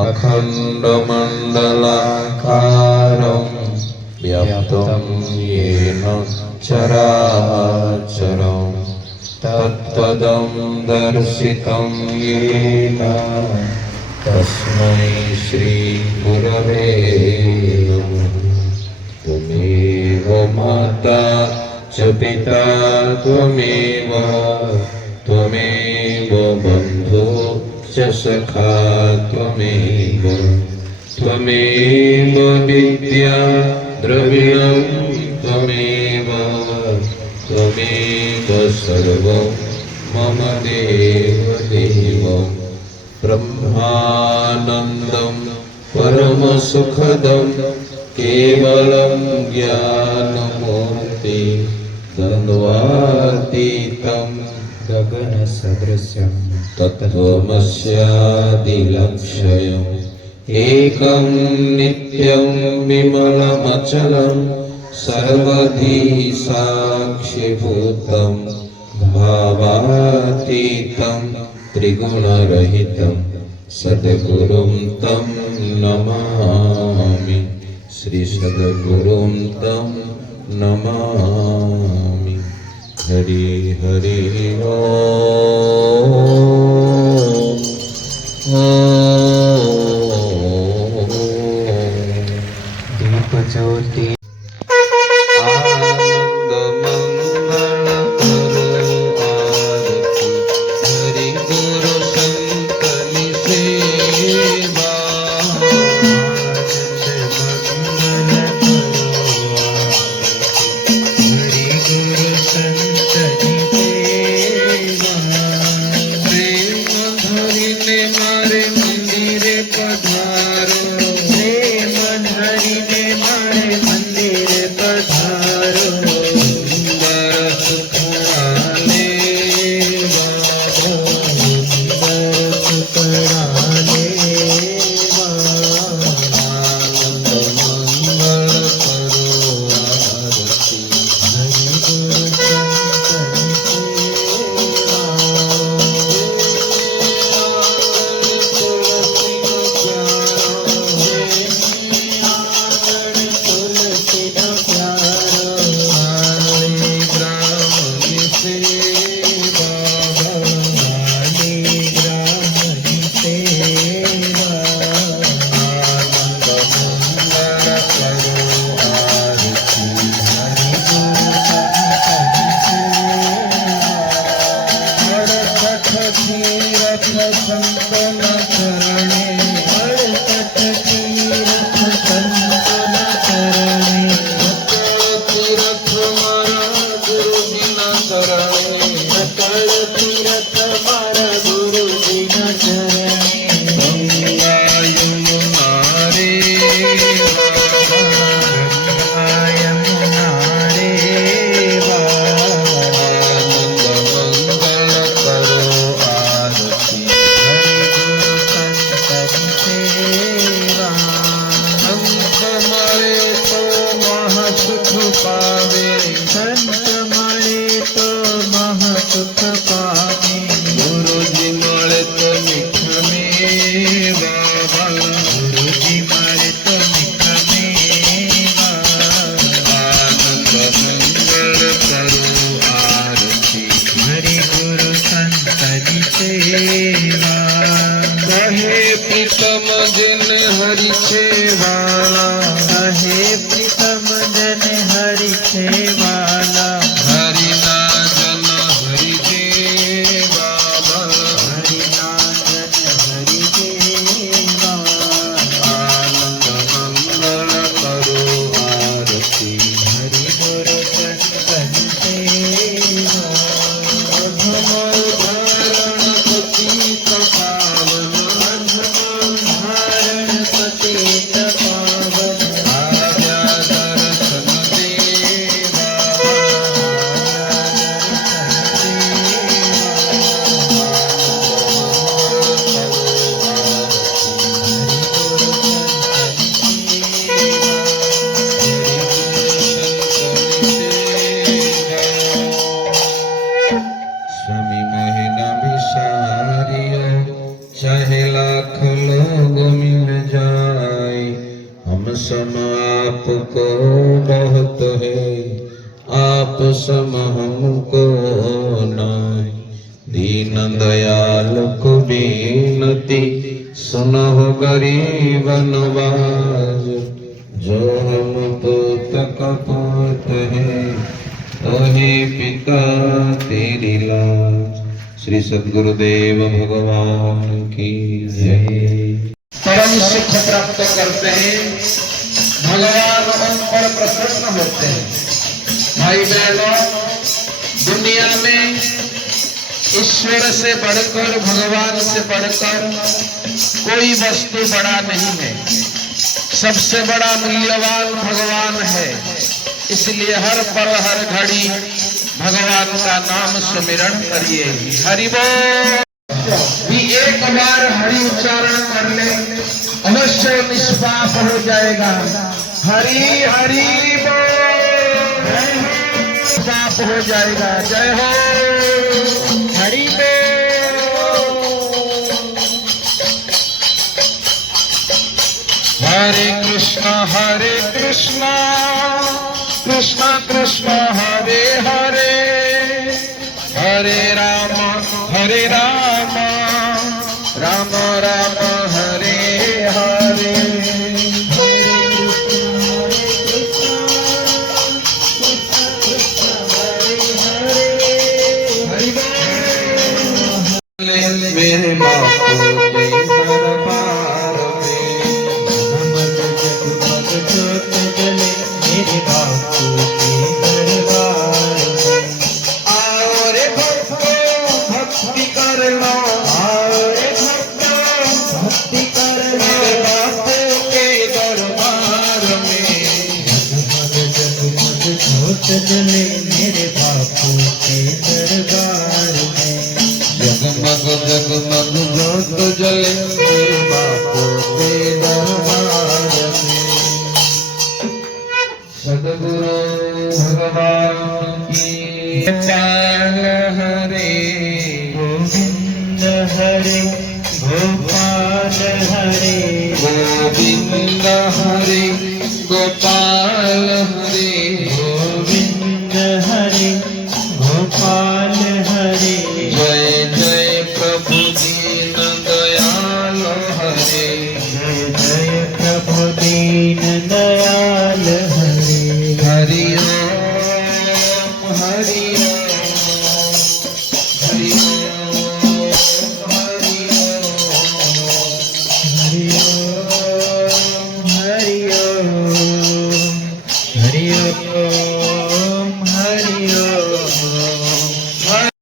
अखण्डमण्डलाकारं व्याप्तं येन चराचरं तत्पदं दर्शितं येन तस्मै श्रीगुरवे नमः। त्वमेव माता च पिता त्वमेव त्वमेव बन्धु च सखा त्वमेव त्वमेव विद्या द्रविणं त्वमेव त्वमेव सर्वं मम देवदेवं ब्रह्मानन्दं परमसुखदं केवलं ज्ञानमूर्ति द्वन्द्वातीतं गगनसदृशं तत्त्वमस्यादिलक्ष्यम् एकं नित्यं विमलमचलं सर्वधी साक्षिभूतं भावातीतं त्रिगुणरहितं सद्गुरुं तं नमामि। श्री सद्गुरुं तं नमामि। हरि हरि दीप ज्योति आपको बहुत है, आप सम हमको नाय। दीन दयाल को बीनती, सुनो गरीब नवाज। जो हम पूत कपूत है, तो हे पिता तेरी लाज। श्री सद्गुरुदेव भगवान की जय। परम सुख प्राप्त करते हैं, भगवान उन पर प्रसन्न होते हैं। भाई बहनों, दुनिया में ईश्वर से बढ़कर, भगवान से बढ़कर कोई वस्तु बड़ा नहीं है। सबसे बड़ा मूल्यवान भगवान है। इसलिए हर पल हर घड़ी भगवान का नाम सुमिरन करिए। हरि बोल। भी एक बार हरि उच्चारण कर ले, अवश्य निष्पाप हो जाएगा। हरि हरि बोल, पाप हो जाएगा। जय हो हरि बोल। हरे कृष्णा कृष्णा कृष्णा हरे हरे, हरे राम राम राम हरे हरे। मेरे बापू के दरबार में, मेरे बापू के दरबार में। आओ रे भक्तो भक्ति कर लो, आओ रे भक्तो भक्ति कर लो, मेरे बापू के दरबार में। जगमग ज्योत जले मेरे बापू के दरबार में। जगमग जगमग ज्योत जले मेरे बापू के दरबार में। सद्गुरु भगवान की गोपाल हरे गोविंद हरे, गोपाल हरे गोविंद हरे, गोपाल हरे। गोविंद हरे, गोपाल हरे। जय जय प्रभु दीन दयाल हरे। जय जय प्रभु दीन दयाल हरे। हरि ओम हरि ओम, हरि ओम हरि ओम। हरि ओम हरि ओम हरि ओम।